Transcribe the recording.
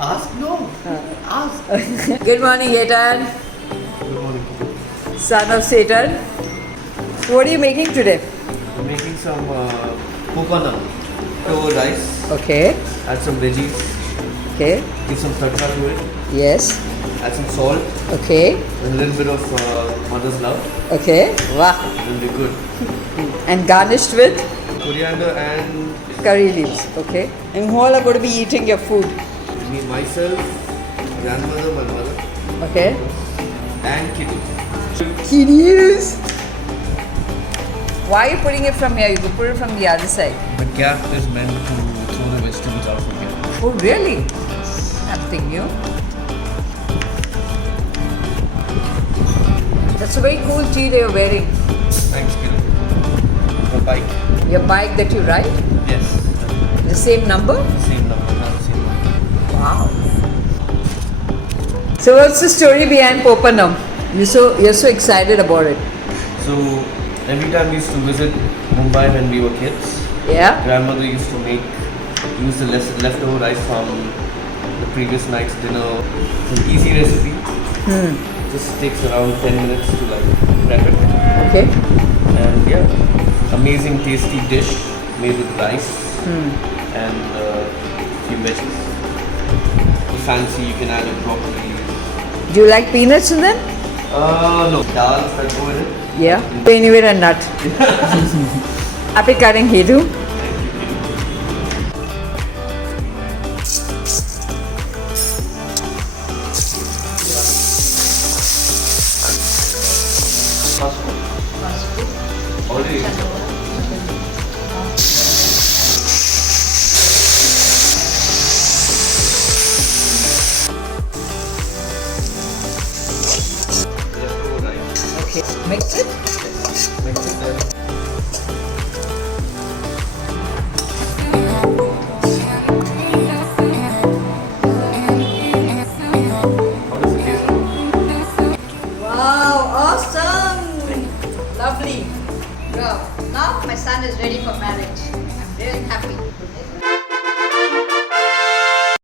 Ask no. Ask. Good morning, Etan. Good morning. Son of Satan. What are you making today? We're making some Popu Annam. Over rice. Okay. Add some veggies. Okay. Give some tadka to it. Yes. Add some salt. Okay. And a little bit of mother's love. Okay. Wow. And be good. And garnished with Coriander and curry leaves. Okay. And who all are going to be eating your food? me, myself, grandmother, my mother, Okay. and kitty. Kitties. Why are you putting it from here? You could put it from the other side. The gap is meant to throw the vegetables out from here. Oh, really? Nothing new. That's a very cool tee that you're wearing. Thanks, Kitty. The bike. Your bike that you ride? Yes. The same number? Same number, not the same number. Wow. So what's the story behind Popu Annam? You're so excited about it. So every time we used to visit Mumbai when we were kids, Yeah? grandmother used to use the leftover rice from the previous night's dinner. It's an easy recipe. Just takes around 10 minutes to prep it. Okay. And yeah, amazing tasty dish made with rice and few veggies. If you fancy, you can add a broccoli. Do you like peanuts in them? No, dal that go in it. Yeah. So anyway, a nut. Happy cutting, Hidu. Already. Okay. Mix it. Mix it then. How does it taste now? Wow, awesome! Lovely. Wow. Now my son is ready for marriage. I'm really happy.